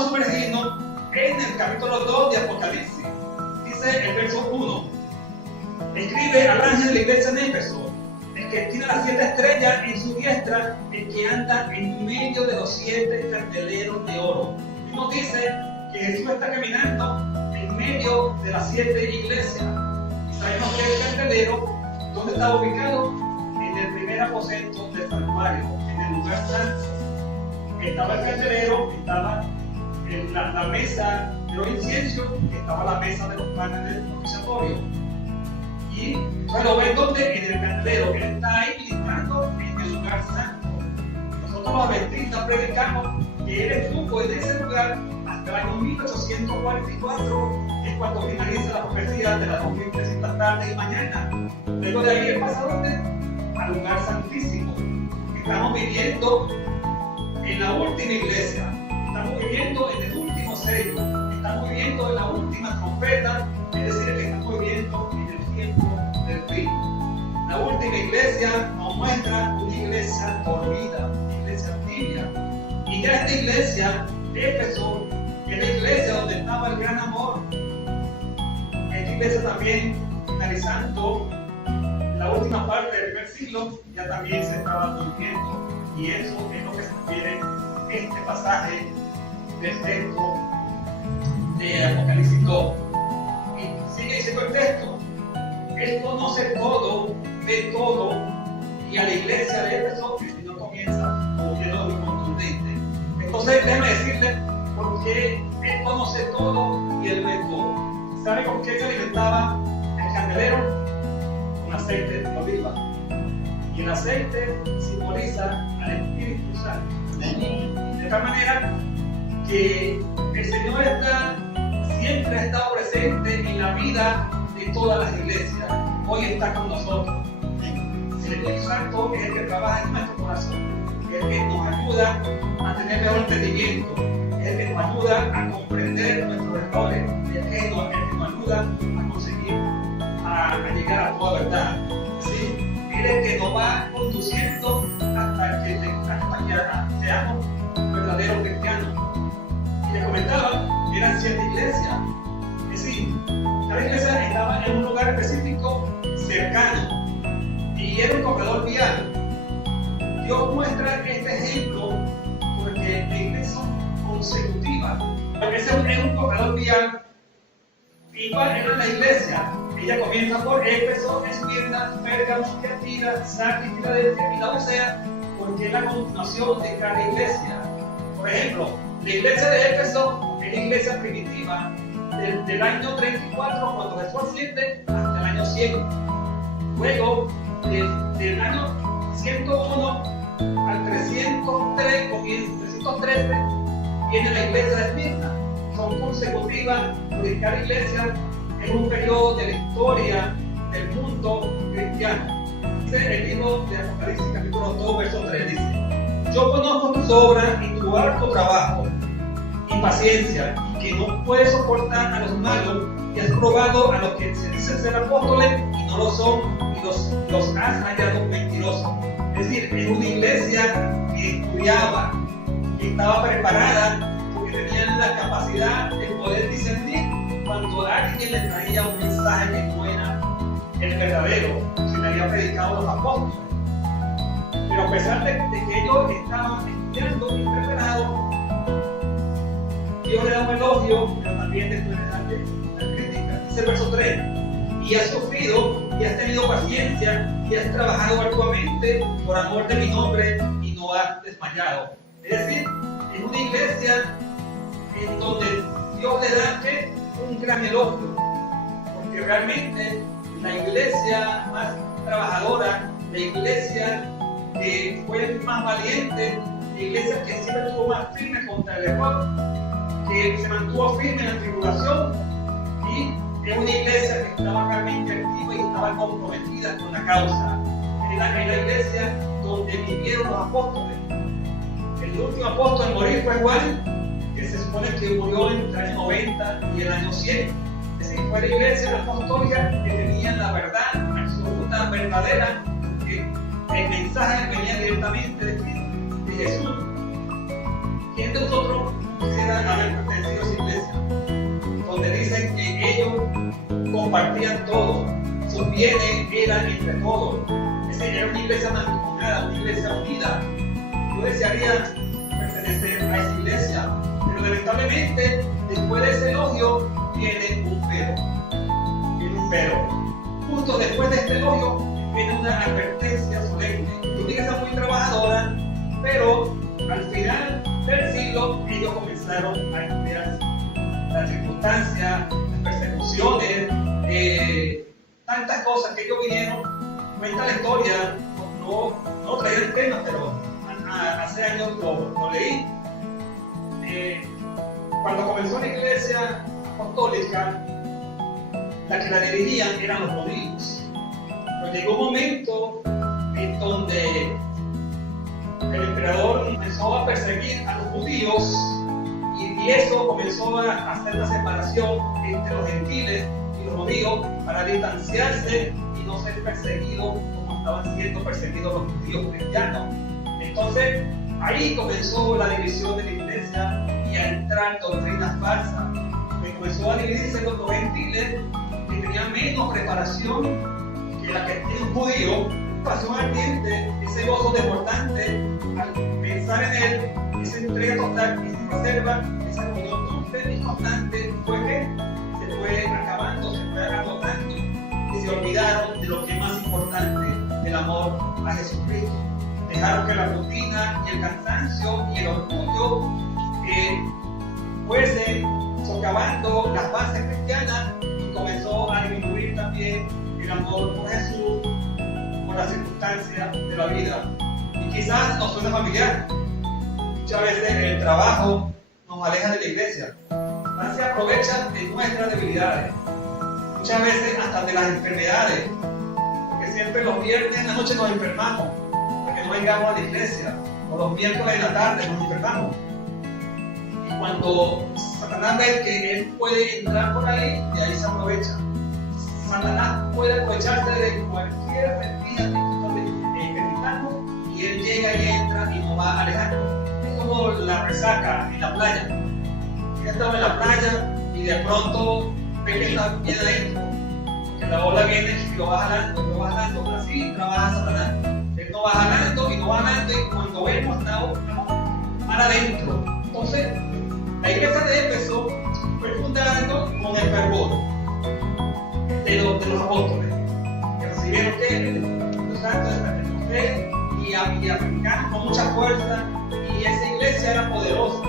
vamos a sumergirnos en el capítulo 2 de Apocalipsis. Dice el verso 1: escribe al ángel de la iglesia de Éfeso, el que tiene las 7 estrellas en su diestra, el que anda en medio de los 7 candeleros de oro. Y nos dice que Jesús está caminando en medio de las 7 iglesias. Y sabemos que el candelero, ¿dónde estaba ubicado? En el primer aposento del santuario, en el lugar santo. Estaba el candelero, estaba la mesa de los inciensos, estaba la mesa de los panes del propiciatorio. Y bueno, ven donde en el candelero él está ahí ministrando en el lugar santo. Nosotros los adventistas predicamos que él estuvo en ese lugar hasta el año 1844, que es cuando finaliza la profecía de las 2300 tardes y mañana. Luego de ahí él pasa al lugar santísimo. Estamos viviendo en la última iglesia, estamos viviendo en el último sello, estamos viviendo en la última trompeta, es decir, que estamos viviendo en el tiempo del fin. La última iglesia nos muestra una iglesia dormida, una iglesia tibia. Y ya esta iglesia, Éfeso, es la iglesia donde estaba el gran amor. Esta iglesia también, finalizando la última parte del primer siglo, ya también se estaba durmiendo. Y eso es lo que se refiere este pasaje del texto de Apocalipsis 2. Y sigue diciendo el texto: él conoce todo, ve todo, y a la iglesia de Éfeso el Señor comienza con un elogio contundente. Entonces déjame decirle por qué él conoce todo y él ve todo. ¿Sabe con qué se alimentaba el candelero? Con aceite de oliva. Y el aceite simboliza al Espíritu Santo. De tal manera que el Señor siempre ha estado presente en la vida de todas las iglesias. Hoy está con nosotros. El Espíritu Santo es el que trabaja en nuestro corazón, es el que nos ayuda a tener mejor entendimiento, es el que nos ayuda a comprender nuestros errores, es el que nos ayuda a conseguir a llegar a toda verdad. ¿Sí? Él es el que nos va conduciendo hasta que seamos verdaderos cristianos. Y les comentaba que eran 7 iglesias. Es decir, cada iglesia estaba en un lugar específico cercano y era un corredor vial. Dios muestra este ejemplo porque las iglesias son consecutivas. Ese es un corredor vial. Igual era la iglesia. Ella comienza por Éfeso, Esmirna, Pérgamo, Tiatira, Sardis, Filadelfia y Laodicea, porque es la continuación de cada iglesia. Por ejemplo, la iglesia de Éfeso es la iglesia primitiva del año 34, cuando Jesús asciende, hasta el año 100. Luego, del año 101 al 313, viene la iglesia de Esmirna. Son consecutivas, porque cada iglesia es un periodo de la historia del mundo cristiano. Dice el libro de Apocalipsis capítulo 2, verso 3, dice: yo conozco tus obras y tu harto trabajo y paciencia, y que no puedes soportar a los malos, y has probado a los que se dicen ser apóstoles y no lo son, y los has hallado mentirosos. Es decir, es una iglesia que estudiaba, que estaba preparada, porque tenían la capacidad de poder discernir cuando alguien le traía un mensaje que no era el verdadero, se le había predicado a los apóstoles. Pero a pesar de que ellos estaban estudiando y preparados, Dios le da un elogio, pero también después le da la crítica. Dice el verso 3: y has sufrido, y has tenido paciencia, y has trabajado arduamente por amor de mi nombre, y no has desmayado. Es decir, es una iglesia en donde Dios le da un gran elogio, porque realmente la iglesia más trabajadora, la iglesia que fue más valiente, la iglesia que siempre estuvo más firme contra el error, que se mantuvo firme en la tribulación, y es una iglesia que estaba realmente activa y estaba comprometida con la causa. Es la iglesia donde vivieron los apóstoles. El último apóstol en morir fue Juan, que se supone que murió entre el año 90 y el año 100. Es decir, fue la iglesia apostólica que tenía la verdad absoluta, verdadera, que el mensaje venía directamente de Jesús. ¿Quién de nosotros quisiera haber compartían todo, sus bienes eran entre todos. Era una iglesia mancomunada, una iglesia unida. Yo desearía pertenecer a esa iglesia, pero lamentablemente después de ese elogio viene un pero. Viene un pero. Justo después de este elogio viene una advertencia solemne. Una iglesia muy trabajadora, pero al final del siglo ellos comenzaron a estudiar las circunstancias, las persecuciones, tantas cosas que ellos vinieron. Cuenta la historia, no traía el tema, pero hace años lo leí. Cuando comenzó la iglesia apostólica, la que la dirigían eran los judíos. Pero llegó un momento en donde el emperador comenzó a perseguir a los judíos y eso comenzó a hacer la separación entre los gentiles y los judíos para distanciarse y no ser perseguidos como estaban siendo perseguidos los judíos cristianos. Entonces ahí comenzó la división de la iglesia y a entrar doctrinas falsas. Que comenzó a dividirse los gentiles que tenían menos preparación que la que tiene un judío, pasión ardiente, ese gozo desbordante al pensar en él, esa entrega total, esa reserva, esa comunión dulce y constante, fue que se fue acabando, se fue agotando y se olvidaron de lo que es más importante, del amor a Jesucristo. Dejaron que la rutina y el cansancio y el orgullo fuesen socavando las bases cristianas y comenzó a disminuir también el amor por Jesús, por las circunstancias de la vida. Y quizás nos suena familiar. Muchas veces el trabajo nos aleja de la iglesia. Más se aprovecha de nuestras debilidades. Muchas veces hasta de las enfermedades. Porque siempre los viernes en la noche nos enfermamos. Porque no vengamos a la iglesia. O los miércoles en la tarde nos enfermamos. Y cuando Satanás ve que él puede entrar por ahí, de ahí se aprovecha. Satanás puede aprovecharse de cualquier mentira que gritamos y él llega y entra y nos va alejando. Es como la resaca en la playa. Ella estaba en la playa y de pronto ve que está bien adentro. Porque la ola viene y lo va jalando, y lo va jalando. Así trabaja Satanás. Él nos va jalando y nos va jalando y cuando vemos estamos mal adentro. Entonces, la iglesia de Éfeso fue fundada con el fervor de los apóstoles, que recibieron los santos de Pentecostés y aplicaron con mucha fuerza, y esa iglesia era poderosa,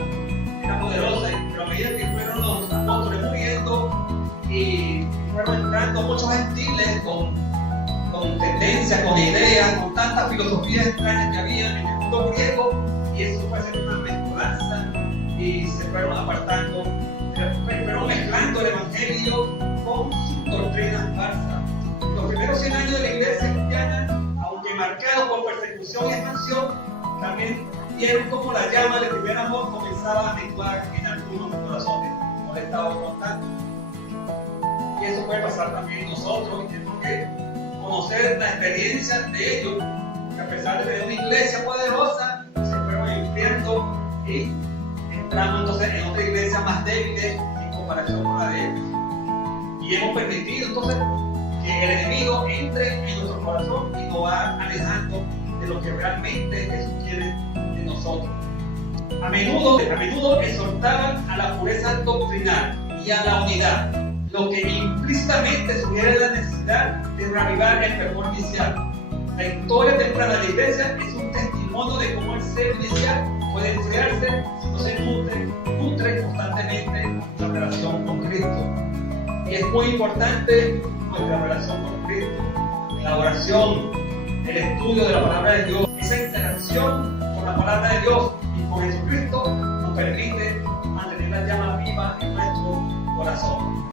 pero a medida que fueron los apóstoles muriendo y fueron entrando muchos gentiles con tendencias, con ideas, con tantas filosofías extrañas que había en el mundo griego, y eso fue hacer una mezcolanza y se fueron apartando, fueron mezclando el evangelio con sus doctrinas falsas. Los primeros 100 años de la iglesia cristiana, aunque marcados por persecución y expansión, también vieron como la llama del primer amor comenzaba a menguar en algunos corazones, como le estaba contando. Y eso puede pasar también nosotros, y tenemos que conocer la experiencia de ellos, que a pesar de tener una iglesia poderosa, se fueron enfriando y entramos entonces en otra iglesia más débil en comparación con la de ellos. Y hemos permitido entonces que el enemigo entre en nuestro corazón y nos va alejando de lo que realmente Jesús quiere de nosotros. A menudo exhortaban a la pureza doctrinal y a la unidad, lo que implícitamente sugiere la necesidad de reavivar el fervor inicial. La historia temprana de la iglesia es un testimonio de cómo el ser inicial puede enfriarse si no se nutre constantemente la relación con Cristo. Y es muy importante nuestra relación con Cristo, la oración, el estudio de la palabra de Dios, esa interacción con la palabra de Dios y con Jesucristo nos permite mantener la llama viva en nuestro corazón.